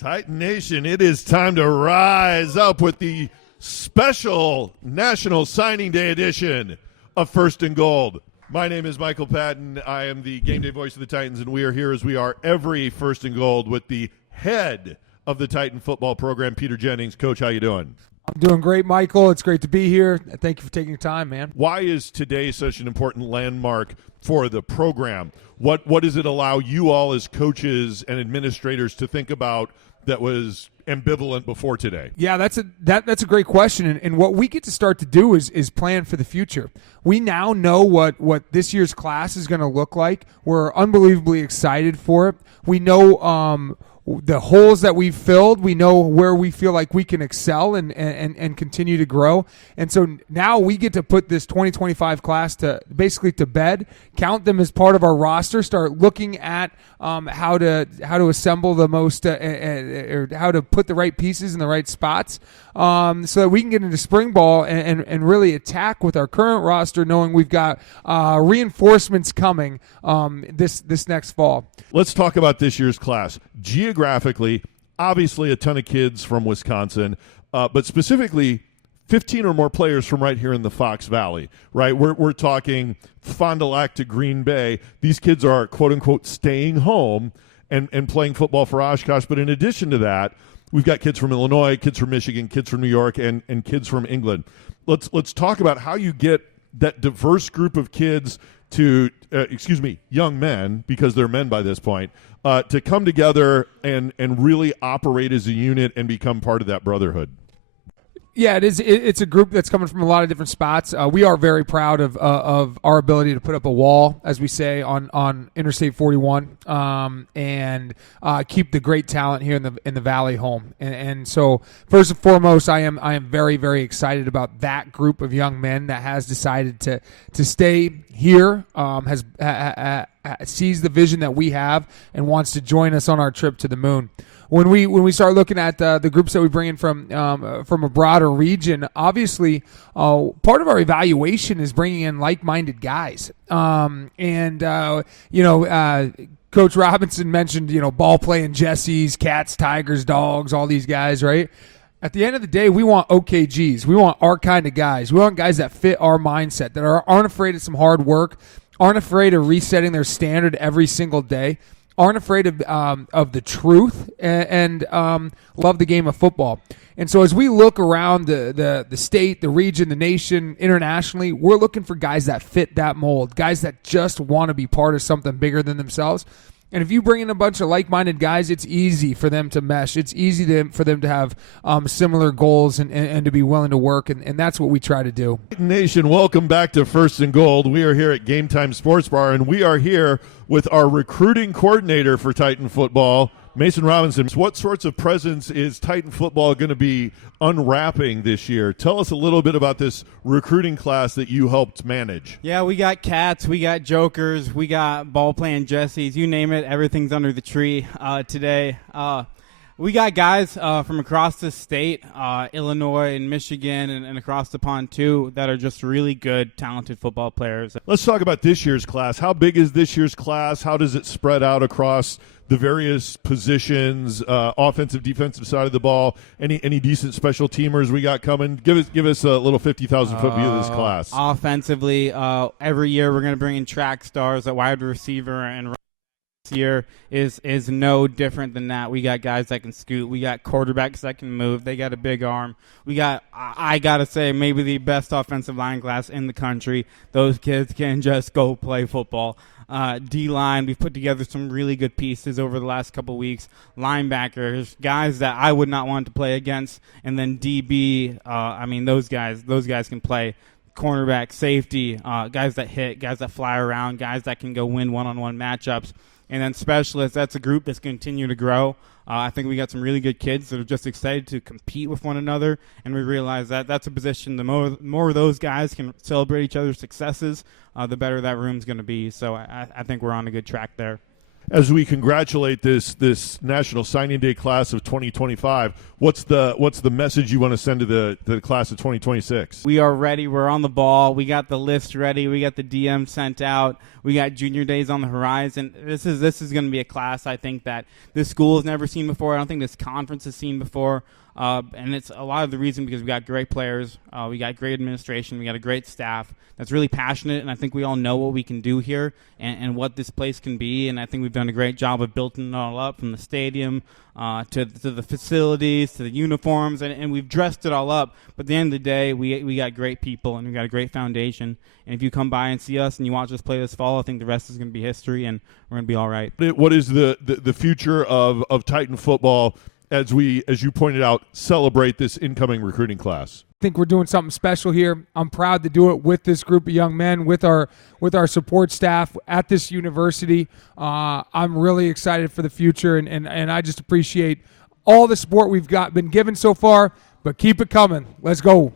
Titan Nation, it is time to rise up with the special National Signing Day edition of First and Gold. My name is Michael Patton. I am the game day voice of the Titans, and we are here as we are every First and Gold with the head of the Titan football program, Peter Jennings. Coach, how you doing? I'm doing great, Michael. It's great to be here. Thank you for taking your time, man. Why is today such an important landmark for the program? What does it allow you all as coaches and administrators to think about that was ambivalent before today? Yeah, that's a great question, and what we get to start to do is plan for the future. We now know what this year's class is going to look like. We're unbelievably excited for it. We know the holes that we've filled. We know where we feel like we can excel and continue to grow. And so now we get to put this 2025 class to bed, count them as part of our roster, start looking at how to assemble the most or how to put the right pieces in the right spots so that we can get into spring ball and really attack with our current roster, knowing we've got reinforcements coming this next fall. Let's talk about this year's class. Geographically, obviously a ton of kids from Wisconsin, but specifically 15 or more players from right here in the Fox Valley, right? We're talking Fond du Lac to Green Bay. These kids are, quote-unquote, staying home and playing football for Oshkosh. But in addition to that, we've got kids from Illinois, kids from Michigan, kids from New York, and kids from England. Let's talk about how you get that diverse group of kids to, young men, because they're men by this point, to come together and really operate as a unit and become part of that brotherhood. Yeah, it is. It's a group that's coming from a lot of different spots. We are very proud of our ability to put up a wall, as we say, on Interstate 41, and keep the great talent here in the Valley home. And so, first and foremost, I am very, very excited about that group of young men that has decided to stay here, sees the vision that we have, and wants to join us on our trip to the moon. When we start looking at the groups that we bring in from a broader region, obviously part of our evaluation is bringing in like-minded guys. Coach Robinson mentioned ball playing Jessies, cats, tigers, dogs, all these guys, right? At the end of the day, we want OKGs. We want our kind of guys. We want guys that fit our mindset, that aren't afraid of some hard work, aren't afraid of resetting their standard every single day, aren't afraid of the truth, and love the game of football. And so as we look around the state, the region, the nation, internationally, we're looking for guys that fit that mold, guys that just want to be part of something bigger than themselves. And if you bring in a bunch of like-minded guys, it's easy for them to mesh. It's easy for them to have similar goals and to be willing to work, and that's what we try to do. Nation, welcome back to First and Gold. We are here at Game Time Sports Bar, and we are here with our recruiting coordinator for Titan football, Mason Robinson. What sorts of presents is Titan football going to be unwrapping this year? Tell us a little bit about this recruiting class that you helped manage. Yeah, we got cats, we got jokers, we got ball-playing Jessies, you name it, everything's under the tree today. We got guys from across the state, Illinois and Michigan and across the pond too, that are just really good, talented football players. Let's talk about this year's class. How big is this year's class? How does it spread out across the various positions, offensive, defensive side of the ball? Any decent special teamers we got coming? Give us a little 50,000-foot view of this class. Offensively, every year we're going to bring in track stars at wide receiver, and this year is no different than that. We got guys that can scoot. We got quarterbacks that can move. They got a big arm. We got, I got to say, maybe the best offensive line class in the country. Those kids can just go play football. D-line, we've put together some really good pieces over the last couple weeks. Linebackers, guys that I would not want to play against. And then DB, those guys can play. Cornerback, safety, guys that hit, guys that fly around, guys that can go win one-on-one matchups. And then specialists, that's a group that's continue to grow. I think we got some really good kids that are just excited to compete with one another, and we realize that that's a position. The more of those guys can celebrate each other's successes, the better that room's going to be. So I think we're on a good track there. As we congratulate this National Signing Day class of 2025, what's the message you want to send to the class of 2026? We are ready. We're on the ball. We got the list ready. We got the DM sent out. We got junior days on the horizon. This is going to be a class I think that this school has never seen before. I don't think this conference has seen before. And it's a lot of the reason because we got great players, we got great administration, we got a great staff that's really passionate, and I think we all know what we can do here and what this place can be, and I think we've done a great job of building it all up from the stadium to the facilities, to the uniforms, and we've dressed it all up. But at the end of the day, we got great people, and we got a great foundation, and if you come by and see us and you watch us play this fall, I think the rest is going to be history, and we're going to be all right. What is the future of Titan football as you pointed out, celebrate this incoming recruiting class? I think we're doing something special here. I'm proud to do it with this group of young men, with our support staff at this university. I'm really excited for the future, and I just appreciate all the support we've been given so far, but keep it coming. Let's go.